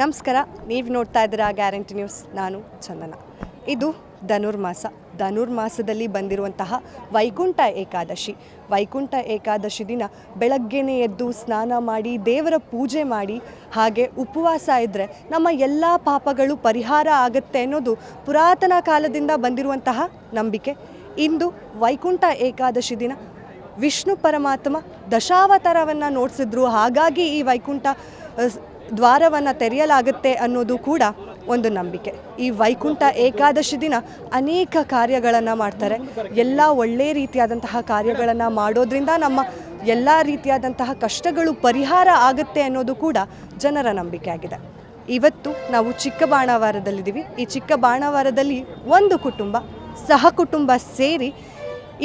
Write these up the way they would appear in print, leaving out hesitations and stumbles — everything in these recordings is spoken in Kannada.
ನಮಸ್ಕಾರ, ನೀವು ನೋಡ್ತಾ ಇದ್ದೀರಾ ಗ್ಯಾರಂಟಿ ನ್ಯೂಸ್. ನಾನು ಚಂದನ. ಇದು ಧನುರ್ಮಾಸದಲ್ಲಿ ಬಂದಿರುವಂತಹ ವೈಕುಂಠ ಏಕಾದಶಿ ದಿನ ಬೆಳಗ್ಗೆನೇ ಎದ್ದು ಸ್ನಾನ ಮಾಡಿ ದೇವರ ಪೂಜೆ ಮಾಡಿ ಹಾಗೆ ಉಪವಾಸ ಇದ್ದರೆ ನಮ್ಮ ಎಲ್ಲ ಪಾಪಗಳು ಪರಿಹಾರ ಆಗುತ್ತೆ ಅನ್ನೋದು ಪುರಾತನ ಕಾಲದಿಂದ ಬಂದಿರುವಂತಹ ನಂಬಿಕೆ. ಇಂದು ವೈಕುಂಠ ಏಕಾದಶಿ ದಿನ ವಿಷ್ಣು ಪರಮಾತ್ಮ ದಶಾವತಾರವನ್ನು ನೋಡಿಸಿದ್ರು, ಹಾಗಾಗಿ ಈ ವೈಕುಂಠ ದ್ವಾರವನ್ನು ತೆರೆಯಲಾಗುತ್ತೆ ಅನ್ನೋದು ಕೂಡ ಒಂದು ನಂಬಿಕೆ. ಈ ವೈಕುಂಠ ಏಕಾದಶಿ ದಿನ ಅನೇಕ ಕಾರ್ಯಗಳನ್ನು ಮಾಡ್ತಾರೆ. ಎಲ್ಲ ಒಳ್ಳೆಯ ರೀತಿಯಾದಂತಹ ಕಾರ್ಯಗಳನ್ನು ಮಾಡೋದ್ರಿಂದ ನಮ್ಮ ಎಲ್ಲ ರೀತಿಯಾದಂತಹ ಕಷ್ಟಗಳು ಪರಿಹಾರ ಆಗುತ್ತೆ ಅನ್ನೋದು ಕೂಡ ಜನರ ನಂಬಿಕೆ ಆಗಿದೆ. ಇವತ್ತು ನಾವು ಚಿಕ್ಕಬಾಣಾವರದಲ್ಲಿದ್ದೀವಿ. ಈ ಚಿಕ್ಕಬಾಣಾವರದಲ್ಲಿ ಒಂದು ಕುಟುಂಬ ಸಹಕುಟುಂಬ ಸೇರಿ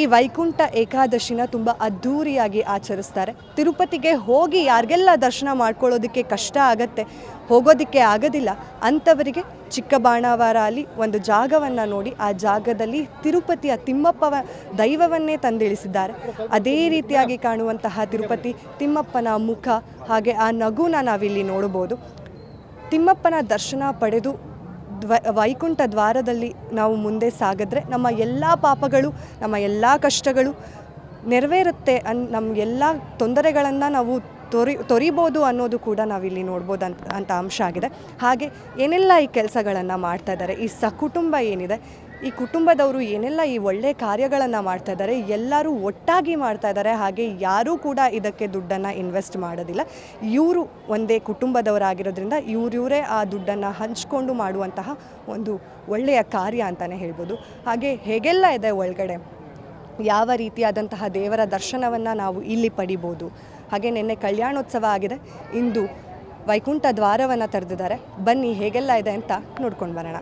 ಈ ವೈಕುಂಠ ಏಕಾದಶಿನ ತುಂಬ ಅದ್ಧೂರಿಯಾಗಿ ಆಚರಿಸ್ತಾರೆ. ತಿರುಪತಿಗೆ ಹೋಗಿ ಯಾರಿಗೆಲ್ಲ ದರ್ಶನ ಮಾಡ್ಕೊಳ್ಳೋದಕ್ಕೆ ಕಷ್ಟ ಆಗತ್ತೆ, ಹೋಗೋದಕ್ಕೆ ಆಗೋದಿಲ್ಲ ಅಂಥವರಿಗೆ ಚಿಕ್ಕಬಾಣಾವರ ಅಲ್ಲಿ ಒಂದು ಜಾಗವನ್ನು ನೋಡಿ ಆ ಜಾಗದಲ್ಲಿ ತಿರುಪತಿಯ ತಿಮ್ಮಪ್ಪ ದೈವವನ್ನೇ ತಂದಿಳಿಸಿದ್ದಾರೆ. ಅದೇ ರೀತಿಯಾಗಿ ಕಾಣುವಂತಹ ತಿರುಪತಿ ತಿಮ್ಮಪ್ಪನ ಮುಖ ಹಾಗೆ ಆ ನಗುನ ನಾವಿಲ್ಲಿ ನೋಡ್ಬೋದು. ತಿಮ್ಮಪ್ಪನ ದರ್ಶನ ಪಡೆದು ವೈಕುಂಠ ದ್ವಾರದಲ್ಲಿ ನಾವು ಮುಂದೆ ಸಾಗಿದ್ರೆ ನಮ್ಮ ಎಲ್ಲ ಪಾಪಗಳು ನಮ್ಮ ಎಲ್ಲ ಕಷ್ಟಗಳು ನೆರವೇರುತ್ತೆ, ನಮ್ಮ ಎಲ್ಲ ತೊಂದರೆಗಳನ್ನು ನಾವು ತೊರಿಬೋದು ಅನ್ನೋದು ಕೂಡ ನಾವಿಲ್ಲಿ ನೋಡ್ಬೋದು ಅಂತ ಅಂಶ ಆಗಿದೆ. ಹಾಗೆ ಏನೆಲ್ಲ ಈ ಕೆಲಸಗಳನ್ನು ಮಾಡ್ತಾ ಇದ್ದಾರೆ, ಈ ಸಕುಟುಂಬ ಏನಿದೆ, ಈ ಕುಟುಂಬದವರು ಏನೆಲ್ಲ ಈ ಒಳ್ಳೆಯ ಕಾರ್ಯಗಳನ್ನು ಮಾಡ್ತಾ ಇದ್ದಾರೆ, ಎಲ್ಲರೂ ಒಟ್ಟಾಗಿ ಮಾಡ್ತಾ ಇದ್ದಾರೆ. ಹಾಗೆ ಯಾರೂ ಕೂಡ ಇದಕ್ಕೆ ದುಡ್ಡನ್ನು ಇನ್ವೆಸ್ಟ್ ಮಾಡೋದಿಲ್ಲ. ಇವರು ಒಂದೇ ಕುಟುಂಬದವರಾಗಿರೋದ್ರಿಂದ ಇವರೇ ಆ ದುಡ್ಡನ್ನು ಹಂಚ್ಕೊಂಡು ಮಾಡುವಂತಹ ಒಂದು ಒಳ್ಳೆಯ ಕಾರ್ಯ ಅಂತಲೇ ಹೇಳ್ಬೋದು. ಹಾಗೆ ಹೇಗೆಲ್ಲ ಇದೆ ಒಳಗಡೆ, ಯಾವ ರೀತಿಯಾದಂತಹ ದೇವರ ದರ್ಶನವನ್ನು ನಾವು ಇಲ್ಲಿ ಪಡಿಬೋದು. ಹಾಗೆ ನಿನ್ನೆ ಕಲ್ಯಾಣೋತ್ಸವ ಆಗಿದೆ, ಇಂದು ವೈಕುಂಠ ದ್ವಾರವನ್ನು ತೆರೆದಿದ್ದಾರೆ. ಬನ್ನಿ ಹೇಗೆಲ್ಲ ಇದೆ ಅಂತ ನೋಡ್ಕೊಂಡು ಬರೋಣ.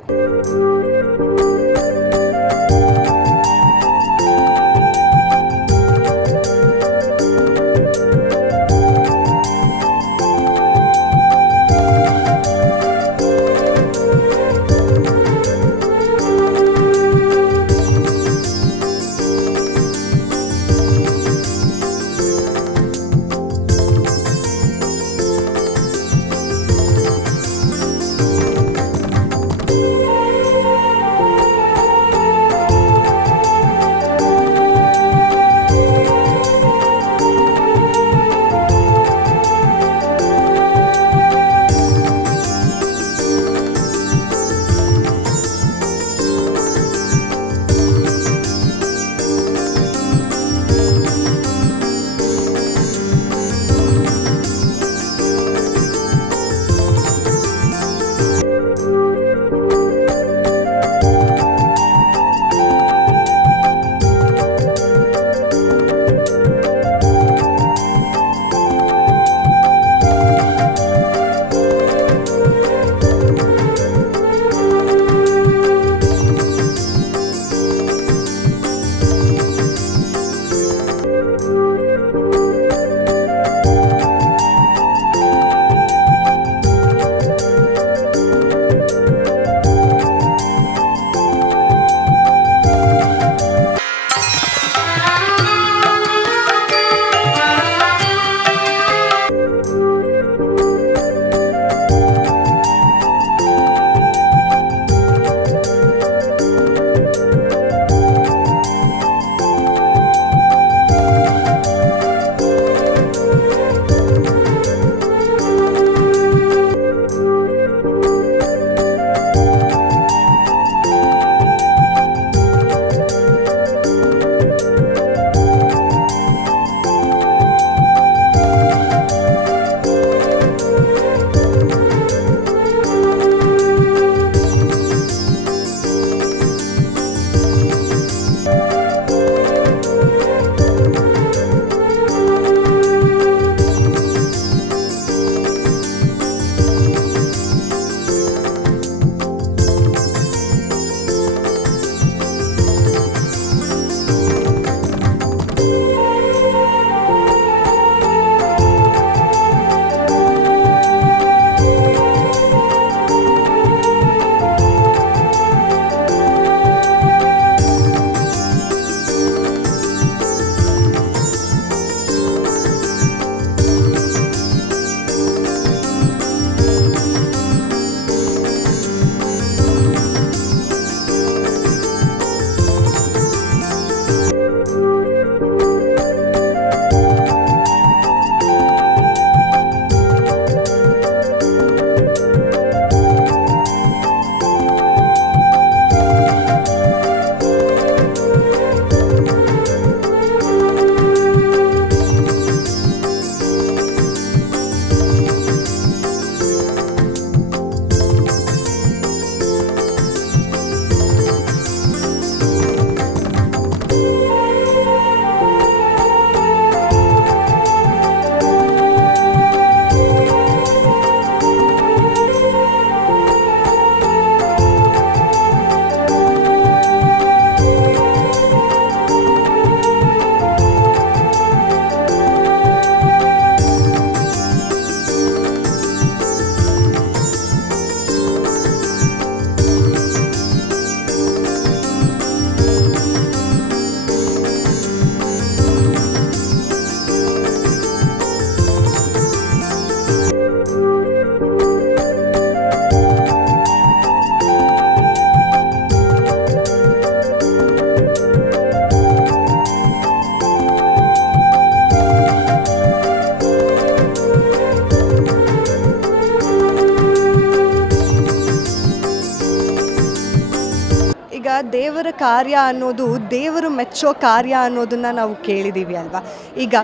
ದೇವರ ಕಾರ್ಯ ಅನ್ನೋದು ದೇವರು ಮೆಚ್ಚೋ ಕಾರ್ಯ ಅನ್ನೋದನ್ನು ನಾವು ಕೇಳಿದ್ದೀವಿ ಅಲ್ವಾ. ಈಗ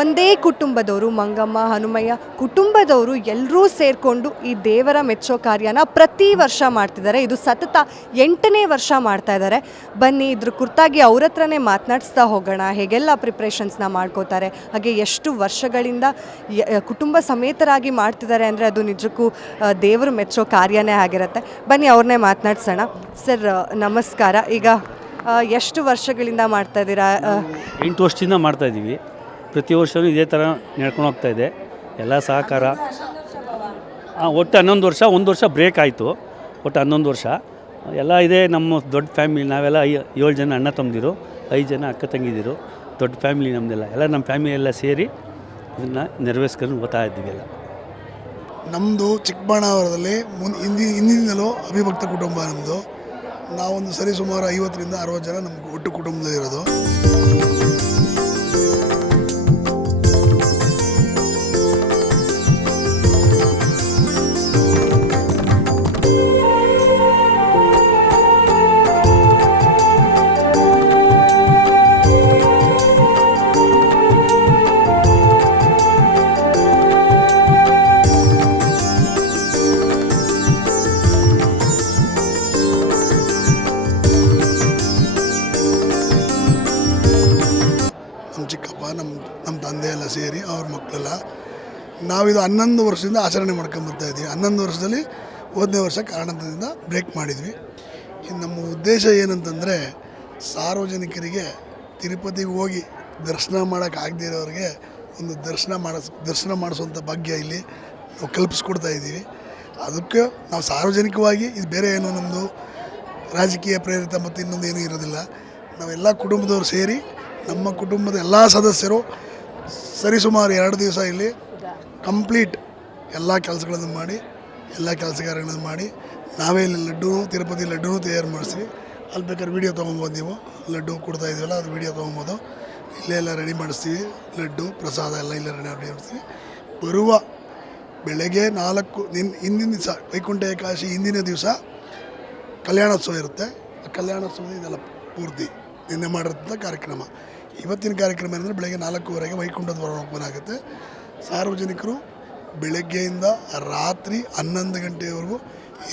ಒಂದೇ ಕುಟುಂಬದವರು, ಮಂಗಮ್ಮ, ಹನುಮಯ್ಯ ಕುಟುಂಬದವರು ಎಲ್ಲರೂ ಸೇರಿಕೊಂಡು ಈ ದೇವರ ಮೆಚ್ಚೋ ಕಾರ್ಯನ ಪ್ರತಿ ವರ್ಷ ಮಾಡ್ತಿದ್ದಾರೆ. ಇದು ಸತತ 8ನೇ ವರ್ಷ ಮಾಡ್ತಾ ಇದ್ದಾರೆ. ಬನ್ನಿ ಇದ್ರ ಕುರಿತಾಗಿ ಅವ್ರ ಹತ್ರನೇ ಮಾತನಾಡಿಸ್ತಾ ಹೋಗೋಣ. ಹೇಗೆಲ್ಲ ಪ್ರಿಪ್ರೇಷನ್ಸ್ನ ಮಾಡ್ಕೋತಾರೆ, ಹಾಗೆ ಎಷ್ಟು ವರ್ಷಗಳಿಂದ ಕುಟುಂಬ ಸಮೇತರಾಗಿ ಮಾಡ್ತಿದ್ದಾರೆ ಅಂದರೆ ಅದು ನಿಜಕ್ಕೂ ದೇವರು ಮೆಚ್ಚೋ ಕಾರ್ಯನೇ ಆಗಿರುತ್ತೆ. ಬನ್ನಿ ಅವ್ರನ್ನೇ ಮಾತನಾಡ್ಸೋಣ. ಸರ್ ನಮಸ್ಕಾರ. ಈಗ ಎಷ್ಟು ವರ್ಷಗಳಿಂದ ಮಾಡ್ತಾ ಇದ್ದೀರಾ? 8 ವರ್ಷದಿಂದ ಮಾಡ್ತಾಯಿದ್ದೀವಿ. ಪ್ರತಿ ವರ್ಷವೂ ಇದೇ ಥರ ನಡ್ಕೊಂಡು ಹೋಗ್ತಾಯಿದೆ, ಎಲ್ಲ ಸಹಕಾರ. ಒಟ್ಟು 11 ವರ್ಷ, 1 ವರ್ಷ ಬ್ರೇಕ್ ಆಯಿತು. ಒಟ್ಟು 11 ವರ್ಷ ಎಲ್ಲ ಇದೆ. ನಮ್ಮ ದೊಡ್ಡ ಫ್ಯಾಮಿಲಿ, ನಾವೆಲ್ಲ 7 ಜನ ಅಣ್ಣ ತಮ್ಮದಿರು, 5 ಜನ ಅಕ್ಕ ತಂಗಿದಿರು, ದೊಡ್ಡ ಫ್ಯಾಮಿಲಿ ನಮ್ಮದೆಲ್ಲ. ಎಲ್ಲ ನಮ್ಮ ಫ್ಯಾಮಿಲಿ ಎಲ್ಲ ಸೇರಿ ಇದನ್ನು ನೆರವೇರಿಸ್ಕೊಂಡು ಓದ್ತಾ ಇದ್ದೀವಿ. ಎಲ್ಲ ನಮ್ಮದು ಚಿಕ್ಕಬಳ್ಳಾಪುರದಲ್ಲಿ ಹಿಂದಿನಿಂದಲೂ ಅವಿಭಕ್ತ ಕುಟುಂಬ ನಮ್ಮದು. ನಾವೊಂದು ಸರಿ ಸುಮಾರು 50ರಿಂದ 60 ಜನ ನಮ್ಮ ಒಟ್ಟು ಕುಟುಂಬದಲ್ಲಿರೋದು. ಚಿಕ್ಕಪ್ಪ, ನಮ್ಮ ತಂದೆ ಎಲ್ಲ ಸೇರಿ ಅವ್ರ ಮಕ್ಕಳೆಲ್ಲ ನಾವಿದು 11 ವರ್ಷದಿಂದ ಆಚರಣೆ ಮಾಡ್ಕೊಂಬರ್ತಾ ಇದ್ದೀವಿ. 11 ವರ್ಷದಲ್ಲಿ 1ನೇ ವರ್ಷ ಕಾರಣದಿಂದ ಬ್ರೇಕ್ ಮಾಡಿದ್ವಿ. ಇನ್ನು ನಮ್ಮ ಉದ್ದೇಶ ಏನಂತಂದರೆ, ಸಾರ್ವಜನಿಕರಿಗೆ ತಿರುಪತಿಗೆ ಹೋಗಿ ದರ್ಶನ ಮಾಡೋಕ್ಕಾಗದೇ ಇರೋರಿಗೆ ಒಂದು ದರ್ಶನ ಮಾಡಿಸುವಂಥ ಭಾಗ್ಯ ಇಲ್ಲಿ ನಾವು ಕಲ್ಪಿಸ್ಕೊಡ್ತಾ ಇದ್ದೀವಿ. ಅದಕ್ಕೆ ನಾವು ಸಾರ್ವಜನಿಕವಾಗಿ, ಇದು ಬೇರೆ ಏನೋ ನಮ್ಮದು ರಾಜಕೀಯ ಪ್ರೇರಿತ ಮತ್ತು ಇನ್ನೊಂದು ಏನೂ ಇರೋದಿಲ್ಲ. ನಾವೆಲ್ಲ ಕುಟುಂಬದವ್ರು ಸೇರಿ, ನಮ್ಮ ಕುಟುಂಬದ ಎಲ್ಲ ಸದಸ್ಯರು ಸರಿಸುಮಾರು 2 ದಿವಸ ಇಲ್ಲಿ ಕಂಪ್ಲೀಟ್ ಎಲ್ಲ ಕೆಲಸಗಳನ್ನು ಮಾಡಿ, ಎಲ್ಲ ಕೆಲಸ ಕಾರ್ಯಗಳನ್ನು ಮಾಡಿ, ನಾವೇ ಇಲ್ಲಿ ತಿರುಪತಿ ಲಡ್ಡು ತಯಾರು ಮಾಡಿಸ್ತೀವಿ. ಅಲ್ಲಿ ಬೇಕಾದ್ರೆ ವೀಡಿಯೋ ತೊಗೊಬೋದು. ನೀವು ಲಡ್ಡು ಕೊಡ್ತಾ ಇದೀವಲ್ಲ, ಅದು ವೀಡಿಯೋ ತೊಗೊಬೋದು. ಇಲ್ಲೇ ಎಲ್ಲ ರೆಡಿ ಮಾಡಿಸ್ತೀವಿ. ಲಡ್ಡು ಪ್ರಸಾದ ಎಲ್ಲ ಇಲ್ಲೇ ರೆಡಿ ಮಾಡಿಸ್ತೀವಿ. ಬರುವ ಬೆಳಗ್ಗೆ 4 ಹಿಂದಿನ ದಿವಸ ವೈಕುಂಠ ಏಕಾದಶಿ ಹಿಂದಿನ ದಿವಸ ಕಲ್ಯಾಣೋತ್ಸವ ಇರುತ್ತೆ. ಆ ಕಲ್ಯಾಣೋತ್ಸವದ ಇದೆಲ್ಲ ಪೂರ್ತಿ ನಿನ್ನೆ ಮಾಡಿರೋಂಥ ಕಾರ್ಯಕ್ರಮ. ಇವತ್ತಿನ ಕಾರ್ಯಕ್ರಮ ಏನಂದರೆ ಬೆಳಗ್ಗೆ 4:15 ವೈಕುಂಠ ದ್ವಾರ ಓಪನ್ ಆಗುತ್ತೆ. ಸಾರ್ವಜನಿಕರು ಬೆಳಗ್ಗೆಯಿಂದ ರಾತ್ರಿ 11 ಗಂಟೆವರೆಗೂ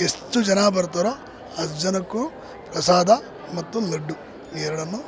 ಎಷ್ಟು ಜನ ಬರ್ತಾರೋ ಅಷ್ಟು ಜನಕ್ಕೂ ಪ್ರಸಾದ ಮತ್ತು ಲಡ್ಡು ಎರಡನ್ನು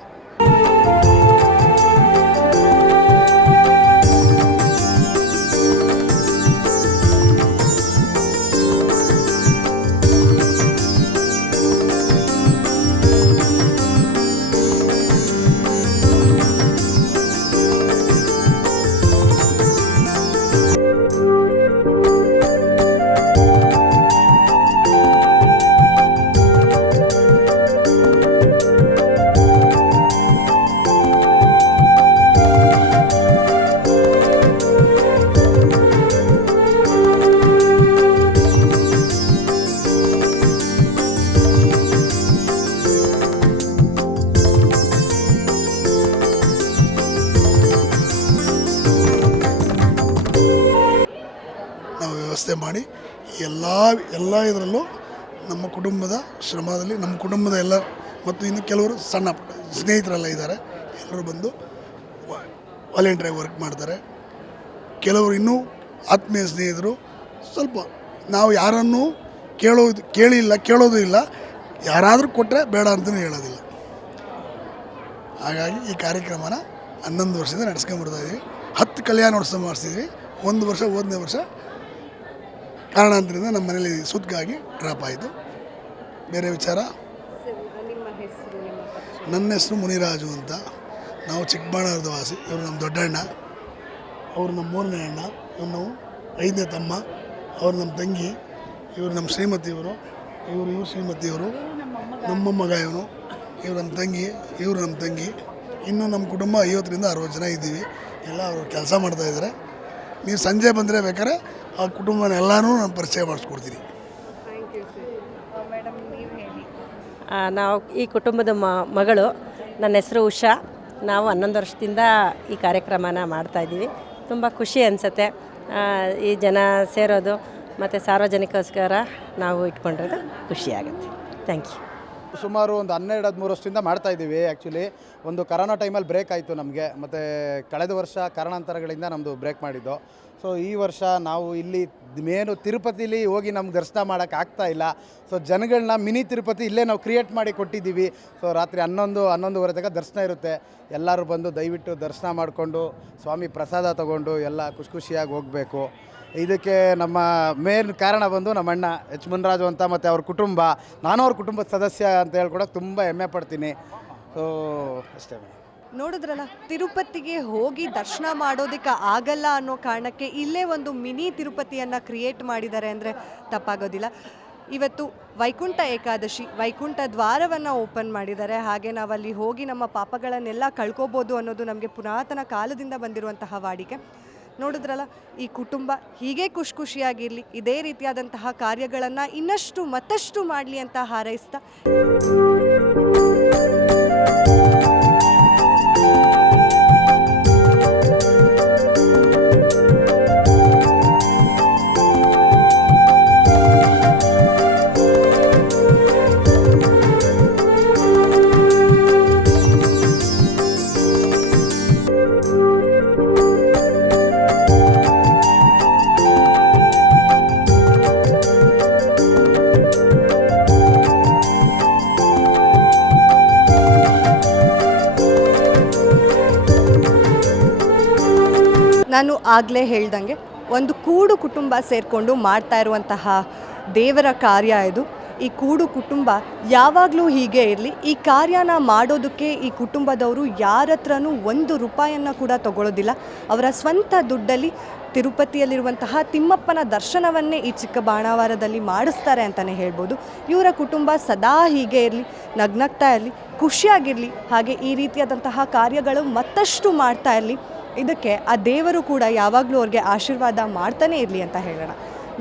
ವ್ಯವಸ್ಥೆ ಮಾಡಿ ಎಲ್ಲ ಇದರಲ್ಲೂ ನಮ್ಮ ಕುಟುಂಬದ ಶ್ರಮದಲ್ಲಿ, ನಮ್ಮ ಕುಟುಂಬದ ಎಲ್ಲ ಮತ್ತು ಇನ್ನು ಕೆಲವರು ಸಣ್ಣ ಪುಟ್ಟ ಸ್ನೇಹಿತರೆಲ್ಲ ಇದ್ದಾರೆ. ಎಲ್ಲರೂ ಬಂದು ವಾಲಂಟಿಯರ್ ವರ್ಕ್ ಮಾಡ್ತಾರೆ. ಕೆಲವರು ಇನ್ನೂ ಆತ್ಮೀಯ ಸ್ನೇಹಿತರು. ಸ್ವಲ್ಪ ನಾವು ಯಾರನ್ನೂ ಕೇಳೋದು ಇಲ್ಲ. ಯಾರಾದರೂ ಕೊಟ್ಟರೆ ಬೇಡ ಅಂತಲೂ ಹೇಳೋದಿಲ್ಲ. ಹಾಗಾಗಿ ಈ ಕಾರ್ಯಕ್ರಮನ 11 ವರ್ಷದಿಂದ ನಡೆಸ್ಕೊಂಬರ್ತಾಯಿದ್ದೀವಿ. 10 ಕಲ್ಯಾಣೋತ್ಸವ ಮಾಡಿಸಿದ್ವಿ. 1 ವರ್ಷ 1ನೇ ವರ್ಷ ಕಾರಣಾಂತರದಿಂದ ನಮ್ಮ ಮನೇಲಿ ಸುತ್ತಾಗಿ ಡ್ರಾಪ್ ಆಯಿತು. ಬೇರೆ ವಿಚಾರ. ನನ್ನ ಹೆಸರು ಮುನಿರಾಜು ಅಂತ. ನಾವು ಚಿಕ್ಕಬಳ್ಳಾಪುರದ ವಾಸಿ. ಇವರು ನಮ್ಮ ದೊಡ್ಡಣ್ಣ, ಅವರು ನಮ್ಮ 3ನೇ ಅಣ್ಣ, ನಾವು 5ನೇ ತಮ್ಮ, ಅವರು ನಮ್ಮ ತಂಗಿ, ಇವರು ನಮ್ಮ ಶ್ರೀಮತಿಯವರು, ಇವರು ಶ್ರೀಮತಿಯವರು, ನಮ್ಮ ಮಗ ಇವರು ನಮ್ಮ ತಂಗಿ, ಇವರು ನಮ್ಮ ತಂಗಿ. ಇನ್ನೂ ನಮ್ಮ ಕುಟುಂಬ 50ರಿಂದ 60 ಜನ ಇದ್ದೀವಿ. ಎಲ್ಲ ಅವರು ಕೆಲಸ ಮಾಡ್ತಾಯಿದ್ದಾರೆ. ನೀವು ಸಂಜೆ ಬಂದರೆ ಬೇಕಾದ್ರೆ ಆ ಕುಟುಂಬನ ಎಲ್ಲನೂ ನಾನು ಪರಿಚಯ ಮಾಡಿಸ್ಕೊಡ್ತೀನಿ. ನಾವು ಈ ಕುಟುಂಬದ ಮಗಳು. ನನ್ನ ಹೆಸರು ಉಷಾ. ನಾವು 11 ವರ್ಷದಿಂದ ಈ ಕಾರ್ಯಕ್ರಮನ ಮಾಡ್ತಾಯಿದ್ದೀವಿ. ತುಂಬ ಖುಷಿ ಅನಿಸುತ್ತೆ ಈ ಜನ ಸೇರೋದು, ಮತ್ತು ಸಾರ್ವಜನಿಕೋಸ್ಕರ ನಾವು ಇಟ್ಕೊಂಡಿರೋದು ಖುಷಿಯಾಗುತ್ತೆ. Thank you. ಸುಮಾರು ಒಂದು 12-13 ವರ್ಷದಿಂದ ಮಾಡ್ತಾಯಿದ್ದೀವಿ. ಆ್ಯಕ್ಚುಲಿ ಒಂದು ಕರೋನಾ ಟೈಮಲ್ಲಿ ಬ್ರೇಕ್ ಆಯಿತು ನಮಗೆ, ಮತ್ತು ಕಳೆದ ವರ್ಷ ಕಾರಣಾಂತರಗಳಿಂದ ನಮ್ಮದು ಬ್ರೇಕ್ ಮಾಡಿದ್ದು. ಸೊ ಈ ವರ್ಷ ನಾವು ಇಲ್ಲಿ ಮೇನು ತಿರುಪತಿಲಿ ಹೋಗಿ ನಮ್ಗೆ ದರ್ಶನ ಮಾಡೋಕ್ಕೆ ಆಗ್ತಾಯಿಲ್ಲ. ಸೊ ಜನಗಳನ್ನ ಮಿನಿ ತಿರುಪತಿ ಇಲ್ಲೇ ನಾವು ಕ್ರಿಯೇಟ್ ಮಾಡಿ ಕೊಟ್ಟಿದ್ದೀವಿ. ಸೊ ರಾತ್ರಿ 11-11:30 ತನಕ ದರ್ಶನ ಇರುತ್ತೆ. ಎಲ್ಲರೂ ಬಂದು ದಯವಿಟ್ಟು ದರ್ಶನ ಮಾಡಿಕೊಂಡು ಸ್ವಾಮಿ ಪ್ರಸಾದ ತೊಗೊಂಡು ಎಲ್ಲ ಖುಷಿಯಾಗಿ ಹೋಗಬೇಕು. ಇದಕ್ಕೆ ನಮ್ಮ ಮೇನ್ ಕಾರಣ ಬಂದು ನಮ್ಮ ಅಣ್ಣ ಎಚ್ ಮುನ್ರಾಜು ಅಂತ, ಮತ್ತು ಅವ್ರ ಕುಟುಂಬ. ನಾನು ಅವ್ರ ಕುಟುಂಬದ ಸದಸ್ಯ ಅಂತ ಹೇಳ್ಕೊಡೋಕೆ ತುಂಬ ಹೆಮ್ಮೆ ಪಡ್ತೀನಿ. ಸೊ ಅಷ್ಟೇ. ನೋಡಿದ್ರಲ್ಲ, ತಿರುಪತಿಗೆ ಹೋಗಿ ದರ್ಶನ ಮಾಡೋದಕ್ಕೆ ಆಗಲ್ಲ ಅನ್ನೋ ಕಾರಣಕ್ಕೆ ಇಲ್ಲೇ ಒಂದು ಮಿನಿ ತಿರುಪತಿಯನ್ನು ಕ್ರಿಯೇಟ್ ಮಾಡಿದ್ದಾರೆ ಅಂದರೆ ತಪ್ಪಾಗೋದಿಲ್ಲ. ಇವತ್ತು ವೈಕುಂಠ ಏಕಾದಶಿ, ವೈಕುಂಠ ದ್ವಾರವನ್ನು ಓಪನ್ ಮಾಡಿದ್ದಾರೆ. ಹಾಗೆ ನಾವಲ್ಲಿ ಹೋಗಿ ನಮ್ಮ ಪಾಪಗಳನ್ನೆಲ್ಲ ಕಳ್ಕೊಬೋದು ಅನ್ನೋದು ನಮಗೆ ಪುರಾತನ ಕಾಲದಿಂದ ಬಂದಿರುವಂತಹ ವಾಡಿಕೆ. ನೋಡಿದ್ರಲ್ಲ, ಈ ಕುಟುಂಬ ಹೀಗೆ ಖುಷಿಯಾಗಿರಲಿ, ಇದೇ ರೀತಿಯಾದಂತಹ ಕಾರ್ಯಗಳನ್ನು ಇನ್ನಷ್ಟು ಮತ್ತಷ್ಟು ಮಾಡಲಿ ಅಂತ ಹಾರೈಸ್ತಾ ನಾನು ಆಗಲೇ ಹೇಳ್ದಂಗೆ ಒಂದು ಕೂಡು ಕುಟುಂಬ ಸೇರಿಕೊಂಡು ಮಾಡ್ತಾ ಇರುವಂತಹ ದೇವರ ಕಾರ್ಯ ಇದು. ಈ ಕೂಡು ಕುಟುಂಬ ಯಾವಾಗಲೂ ಹೀಗೆ ಇರಲಿ. ಈ ಕಾರ್ಯನ ಮಾಡೋದಕ್ಕೆ ಈ ಕುಟುಂಬದವರು ಯಾರ ಹತ್ರನೂ ₹1 ಕೂಡ ತಗೊಳ್ಳೋದಿಲ್ಲ. ಅವರ ಸ್ವಂತ ದುಡ್ಡಲ್ಲಿ ತಿರುಪತಿಯಲ್ಲಿರುವಂತಹ ತಿಮ್ಮಪ್ಪನ ದರ್ಶನವನ್ನೇ ಈ ಚಿಕ್ಕ ಬಾಣಾವರದಲ್ಲಿ ಮಾಡಿಸ್ತಾರೆ ಅಂತಲೇ ಹೇಳ್ಬೋದು. ಇವರ ಕುಟುಂಬ ಸದಾ ಹೀಗೆ ಇರಲಿ, ನಗ್ನಗ್ತಾ ಇರಲಿ, ಖುಷಿಯಾಗಿರಲಿ. ಹಾಗೆ ಈ ರೀತಿಯಾದಂತಹ ಕಾರ್ಯಗಳು ಮತ್ತಷ್ಟು ಮಾಡ್ತಾ ಇರಲಿ. ಇದಕ್ಕೆ ಆ ದೇವರು ಕೂಡ ಯಾವಾಗಲೂ ಅವ್ರಿಗೆ ಆಶೀರ್ವಾದ ಮಾಡ್ತಾನೇ ಇರಲಿ ಅಂತ ಹೇಳೋಣ.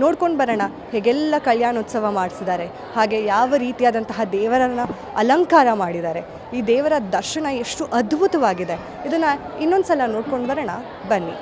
ನೋಡ್ಕೊಂಡು ಬರೋಣ ಹೇಗೆಲ್ಲ ಕಲ್ಯಾಣೋತ್ಸವ ಮಾಡಿಸಿದ್ದಾರೆ, ಹಾಗೆ ಯಾವ ರೀತಿಯಾದಂತಹ ದೇವರನ್ನು ಅಲಂಕಾರ ಮಾಡಿದ್ದಾರೆ. ಈ ದೇವರ ದರ್ಶನ ಎಷ್ಟು ಅದ್ಭುತವಾಗಿದೆ. ಇದನ್ನು ಇನ್ನೊಂದು ಸಲ ನೋಡ್ಕೊಂಡು ಬರೋಣ, ಬನ್ನಿ.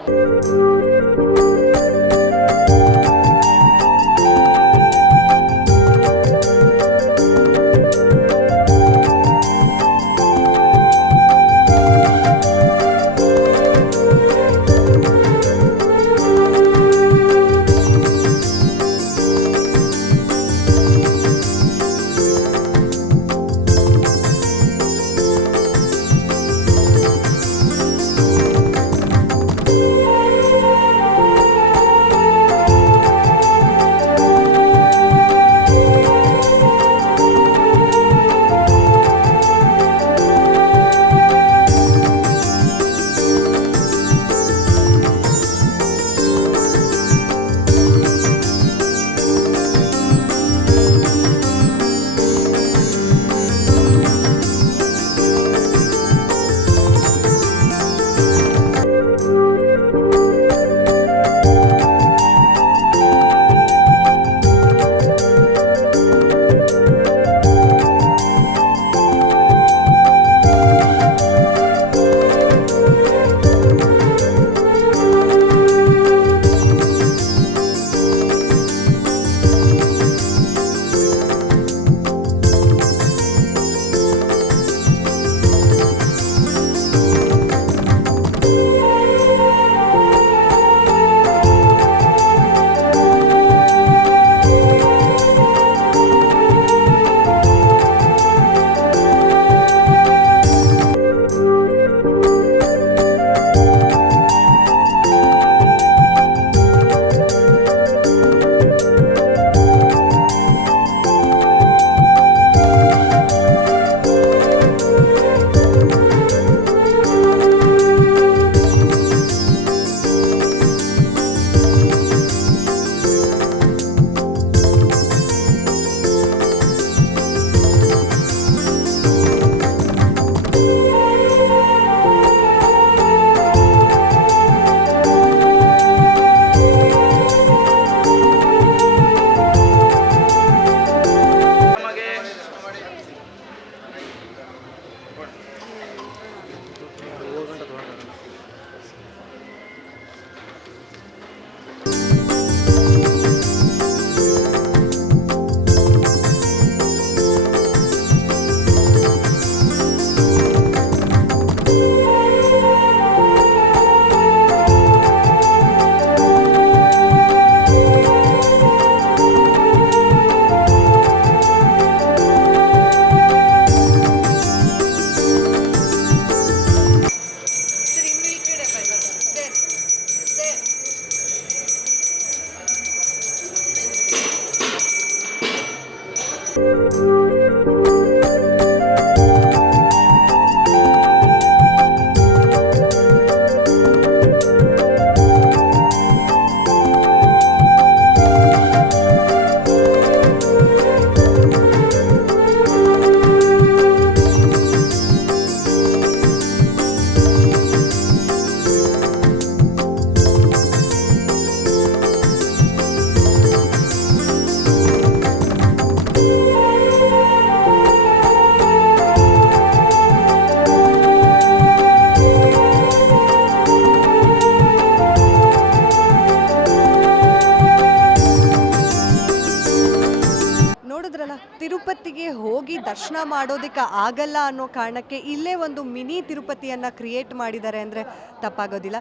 ನೋಡಿದ್ರಲ್ಲ, ತಿರುಪತಿಗೆ ಹೋಗಿ ದರ್ಶನ ಮಾಡೋದಕ್ಕೆ ಆಗಲ್ಲ ಅನ್ನೋ ಕಾರಣಕ್ಕೆ ಇಲ್ಲೇ ಒಂದು ಮಿನಿ ತಿರುಪತಿಯನ್ನು ಕ್ರಿಯೇಟ್ ಮಾಡಿದ್ದಾರೆ ಅಂದರೆ ತಪ್ಪಾಗೋದಿಲ್ಲ.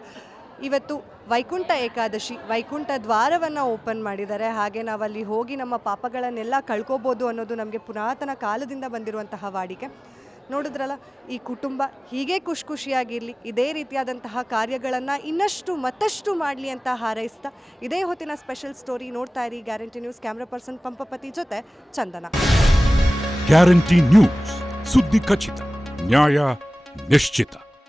ಇವತ್ತು ವೈಕುಂಠ ಏಕಾದಶಿ, ವೈಕುಂಠ ದ್ವಾರವನ್ನು ಓಪನ್ ಮಾಡಿದ್ದಾರೆ. ಹಾಗೆ ನಾವಲ್ಲಿ ಹೋಗಿ ನಮ್ಮ ಪಾಪಗಳನ್ನೆಲ್ಲ ಕಳ್ಕೊಬೋದು ಅನ್ನೋದು ನಮಗೆ ಪುರಾತನ ಕಾಲದಿಂದ ಬಂದಿರುವಂತಹ ವಾಡಿಕೆ. ನೋಡಿದ್ರಲ್ಲ, ಈ ಕುಟುಂಬ ಹೀಗೆ ಖುಷಿಯಾಗಿರಲಿ, ಇದೇ ರೀತಿಯಾದಂತಹ ಕಾರ್ಯಗಳನ್ನು ಇನ್ನಷ್ಟು ಮತ್ತಷ್ಟು ಮಾಡಲಿ ಅಂತ ಹಾರೈಸ್ತಾ ಇದೇ ಹೊತ್ತಿನ ಸ್ಪೆಷಲ್ ಸ್ಟೋರಿ ನೋಡ್ತಾ ಇರಿ guarantee news. Camera person Pampapati ಜೊತೆ ಚಂದನ. ಗ್ಯಾರಂಟಿ ನ್ಯೂಸ್, ಸುದ್ದಿ ಖಚಿತ, ನ್ಯಾಯ ನಿಶ್ಚಿತ.